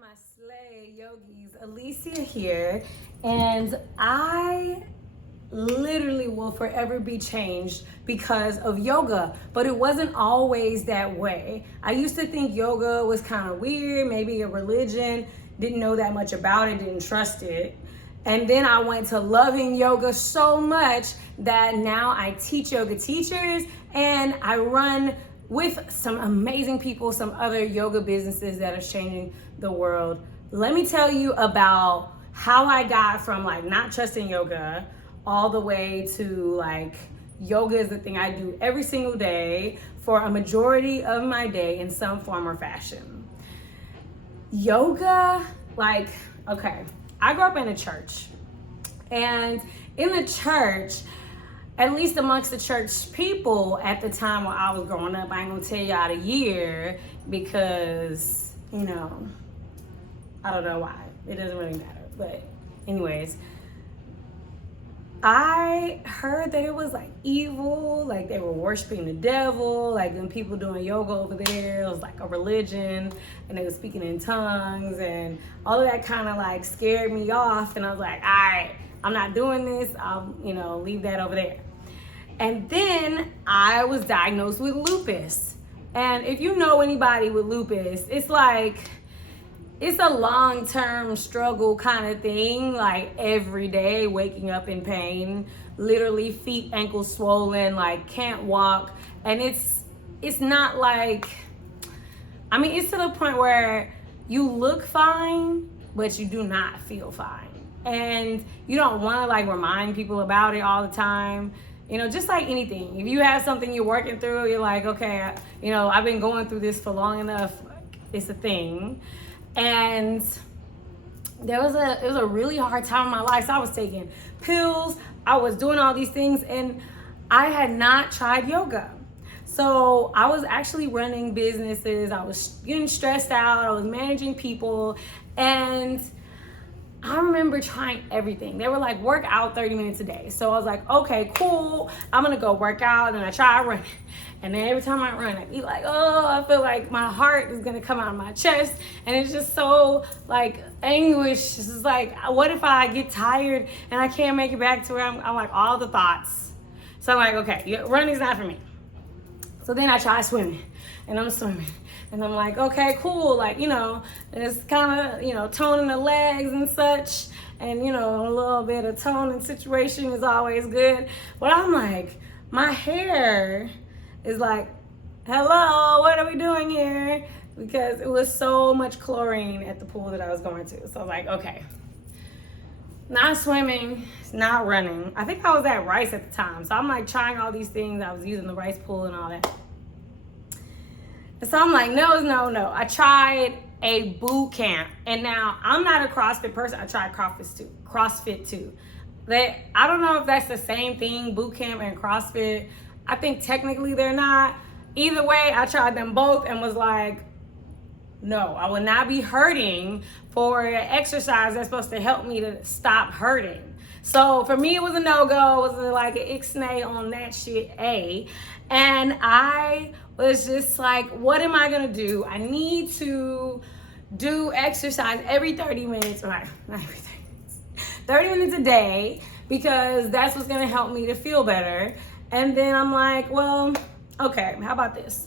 my slay yogis, Alicia here, and I literally will forever be changed because of yoga, but it wasn't always that way. I used to think yoga was kind of weird, maybe a religion, didn't know that much about it, didn't trust it. And then I went to loving yoga so much that now I teach yoga teachers and I run with some amazing people, some other yoga businesses that are changing the world. Let me tell you about how I got from like not trusting yoga all the way to like yoga is the thing I do every single day for a majority of my day in some form or fashion. Yoga, like, okay, I grew up in a church, and in the church, at least amongst the church people at the time when I was growing up, I ain't gonna tell y'all the year because, you know, I don't know why. It doesn't really matter. But anyways, I heard that it was like evil, like they were worshiping the devil, like them people doing yoga over there, it was like a religion, and they were speaking in tongues, and all of that kind of like scared me off, and I was like, all right, I'm not doing this, I'll, leave that over there. And then I was diagnosed with lupus. And if you know anybody with lupus, it's like, it's a long-term struggle kind of thing, like every day waking up in pain, literally feet, ankles swollen, like can't walk. And it's not like, it's to the point where you look fine, but you do not feel fine. And you don't want to like remind people about it all the time. Just like anything, if you have something you're working through, you're like, okay, I've been going through this for long enough, it's a thing. And it was a really hard time in my life. So I was taking pills, I was doing all these things, and I had not tried yoga. So I was actually running businesses, I was getting stressed out, I was managing people, and I remember trying everything. They were like, work out 30 minutes a day. So I was like, okay, cool, I'm gonna go work out. And I try running. And then every time I run, I be like, oh, I feel like my heart is gonna come out of my chest. And it's just so like anguish. It's just like, what if I get tired and I can't make it back to where I'm like all the thoughts. So I'm like, okay, running's not for me. So then I try swimming, and I'm swimming. And I'm like, okay, cool. Like, it's kind of, toning the legs and such. And, a little bit of toning situation is always good. But I'm like, my hair is like, hello, what are we doing here? Because it was so much chlorine at the pool that I was going to. So I was like, okay, not swimming, not running. I think I was at Rice at the time. So I'm like trying all these things. I was using the Rice pool and all that. So I'm like, no. I tried a boot camp. And now I'm not a CrossFit person. I tried CrossFit too. I don't know if that's the same thing, boot camp and CrossFit. I think technically they're not. Either way, I tried them both and was like, no, I will not be hurting for an exercise that's supposed to help me to stop hurting. So for me, it was a no-go. It was like an ixnay on that shit, And I was just like, what am I gonna do? I need to do exercise every 30 minutes, or not every 30 minutes, 30 minutes a day, because that's what's gonna help me to feel better. And then I'm like, well, okay, how about this?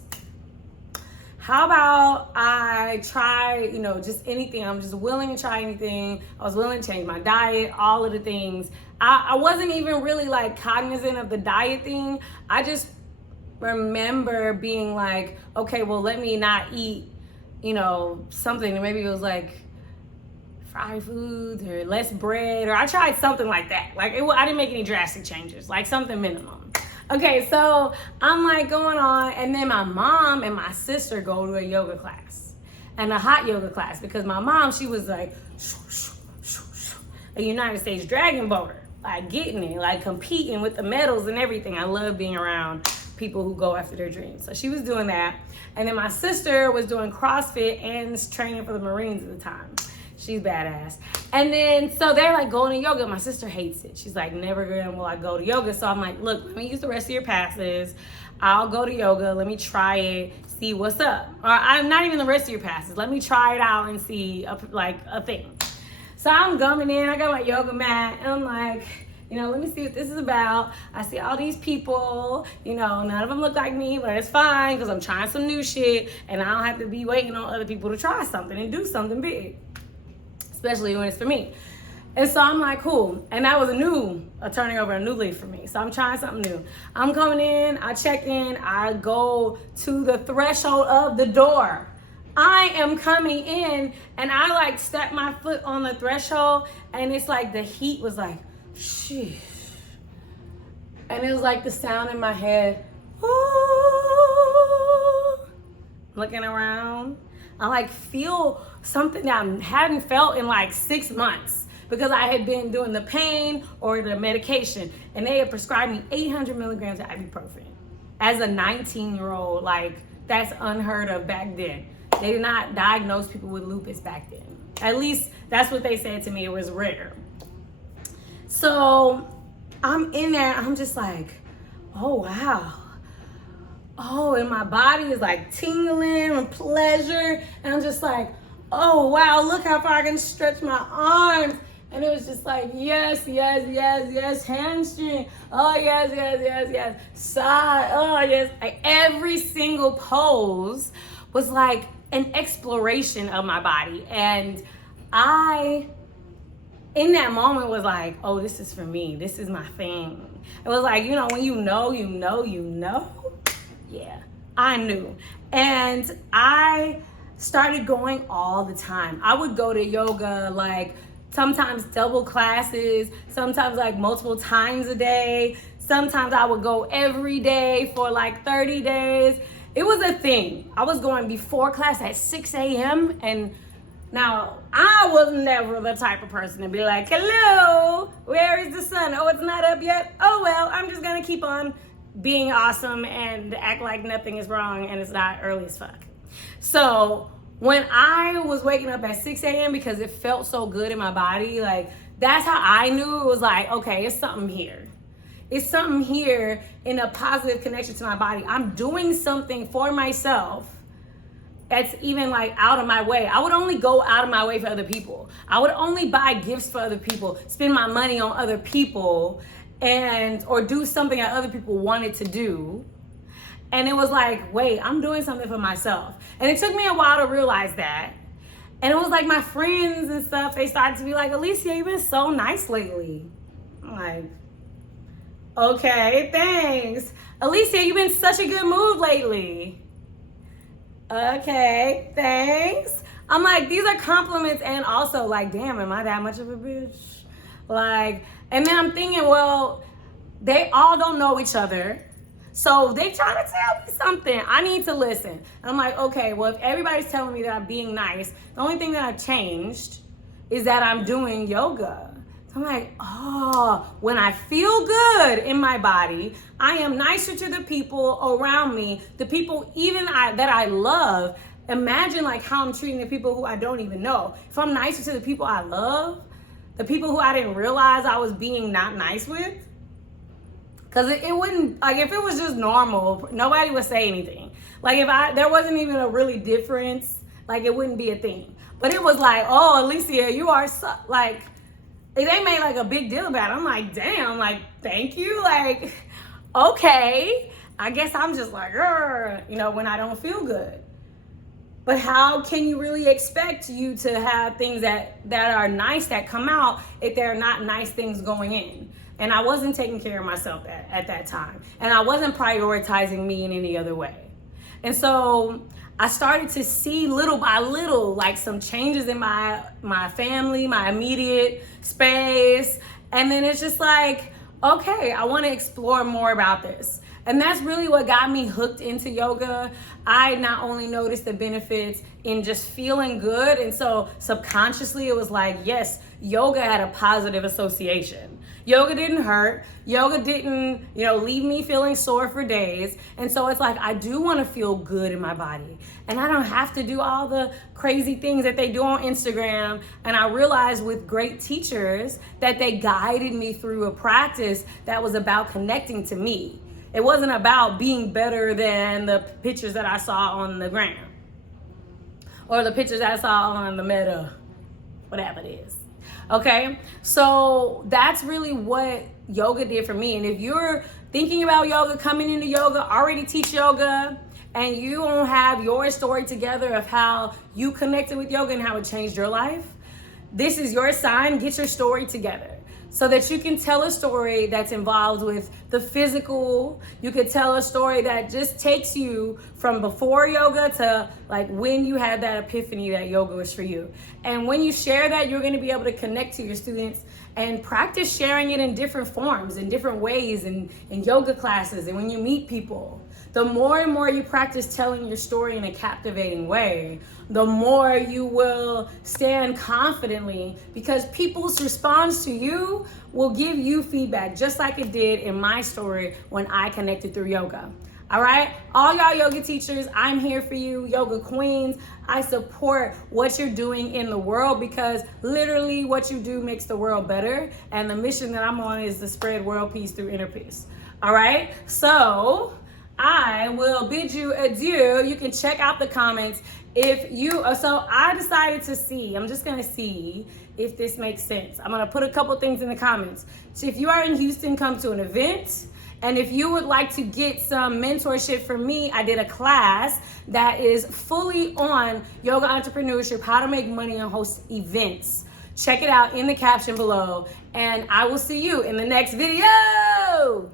How about I try, just anything. I'm just willing to try anything. I was willing to change my diet, all of the things. I wasn't even really like cognizant of the diet thing. I just remember being like, okay, well, let me not eat, something. Maybe it was like fried foods or less bread, or I tried something like that. Like I didn't make any drastic changes, like something minimum. Okay, so I'm like going on, and then my mom and my sister go to a yoga class, and a hot yoga class, because my mom, she was like a United States dragon boater, like getting it, like competing with the medals and everything. I love being around people who go after their dreams. So she was doing that. And then my sister was doing CrossFit and training for the Marines at the time. She's badass. And then, so they're like going to yoga. My sister hates it. She's like, never again will I go to yoga. So I'm like, look, let me use the rest of your passes. I'll go to yoga. Let me try it. see what's up. Or I'm not even the rest of your passes. Let me try it out and see a thing. So I'm coming in, I got my yoga mat, and I'm like, let me see what this is about. I see all these people, none of them look like me, but it's fine because I'm trying some new shit and I don't have to be waiting on other people to try something and do something big, especially when it's for me. And so I'm like, cool. And that was turning over a new leaf for me. So I'm trying something new. I'm coming in, I check in, I go to the threshold of the door. I am coming in and I like step my foot on the threshold and it's like the heat was like, sheesh. And it was like the sound in my head, ooh. Looking around. I like feel something that I hadn't felt in like 6 months because I had been doing the pain or the medication and they had prescribed me 800 milligrams of ibuprofen. As a 19-year-old, like that's unheard of back then. They did not diagnose people with lupus back then. At least that's what they said to me. It was rare. So I'm in there. I'm just like, oh, wow. Oh, and my body is like tingling and pleasure. And I'm just like, oh, wow, look how far I can stretch my arms. And it was just like, yes, yes, yes, yes, hamstring. Oh, yes, yes, yes, yes. Side. Oh, yes. Like every single pose was like an exploration of my body. And I, in that moment, was like, oh, this is for me. This is my thing. It was like, when you know. Yeah, I knew. And I started going all the time. I would go to yoga like sometimes double classes, sometimes like multiple times a day. Sometimes I would go every day for like 30 days. It was a thing. I was going before class at 6 a.m. And now I was never the type of person to be like, hello, where is the sun? Oh, it's not up yet. Oh, well, I'm just going to keep on being awesome and act like nothing is wrong and it's not early as fuck. So when I was waking up at 6 a.m. because it felt so good in my body, like that's how I knew it was like, okay, it's something here. It's something here in a positive connection to my body. I'm doing something for myself that's even like out of my way. I would only go out of my way for other people. I would only buy gifts for other people, spend my money on other people, or do something that other people wanted to do. And it was like, wait, I'm doing something for myself. And it took me a while to realize that. And it was like my friends and stuff, they started to be like, Alicia, you've been so nice lately. I'm like, okay, thanks. Alicia, you've been such a good mood lately. Okay, thanks. I'm like, these are compliments and also like, damn, am I that much of a bitch? Like, and then I'm thinking, well, they all don't know each other. So they trying to tell me something. I need to listen. And I'm like, okay, well, if everybody's telling me that I'm being nice, the only thing that I've changed is that I'm doing yoga. I'm like, oh, when I feel good in my body, I am nicer to the people around me, the people that I love. Imagine like how I'm treating the people who I don't even know. If I'm nicer to the people I love, the people who I didn't realize I was being not nice with, because it wouldn't, like if it was just normal, nobody would say anything. Like if there wasn't even a really difference, like it wouldn't be a thing. But it was like, oh, Alicia, you are so, like, they made like a big deal about it. I'm like, damn, like, thank you. Like, okay, I guess I'm just like, when I don't feel good. But how can you really expect you to have things that are nice that come out if there are not nice things going in? And I wasn't taking care of myself at that time. And I wasn't prioritizing me in any other way. And so I started to see little by little, like some changes in my family, my immediate space. And then it's just like, okay, I want to explore more about this. And that's really what got me hooked into yoga. I not only noticed the benefits in just feeling good, and so subconsciously it was like, yes, yoga had a positive association. Yoga didn't hurt. Yoga didn't, leave me feeling sore for days. And so it's like, I do want to feel good in my body. And I don't have to do all the crazy things that they do on Instagram. And I realized with great teachers that they guided me through a practice that was about connecting to me. It wasn't about being better than the pictures that I saw on the gram or the pictures I saw on the meta, whatever it is. Okay, so that's really what yoga did for me. And if you're thinking about yoga, coming into yoga, already teach yoga, and you don't have your story together of how you connected with yoga and how it changed your life, this is your sign. Get your story together so that you can tell a story that's involved with the physical. You could tell a story that just takes you from before yoga to like when you had that epiphany that yoga was for you. And when you share that, you're going to be able to connect to your students and practice sharing it in different forms, in different ways, in yoga classes and when you meet people. The more and more you practice telling your story in a captivating way, the more you will stand confidently, because people's response to you will give you feedback, just like it did in my story when I connected through yoga. All right, all y'all yoga teachers, I'm here for you, yoga queens. I support what you're doing in the world, because literally what you do makes the world better. And the mission that I'm on is to spread world peace through inner peace. All right, so I will bid you adieu. You can check out the comments. So I decided to see, I'm just gonna see if this makes sense. I'm gonna put a couple things in the comments. So if you are in Houston, come to an event. And if you would like to get some mentorship from me, I did a class that is fully on yoga entrepreneurship, how to make money and host events. Check it out in the caption below, and I will see you in the next video.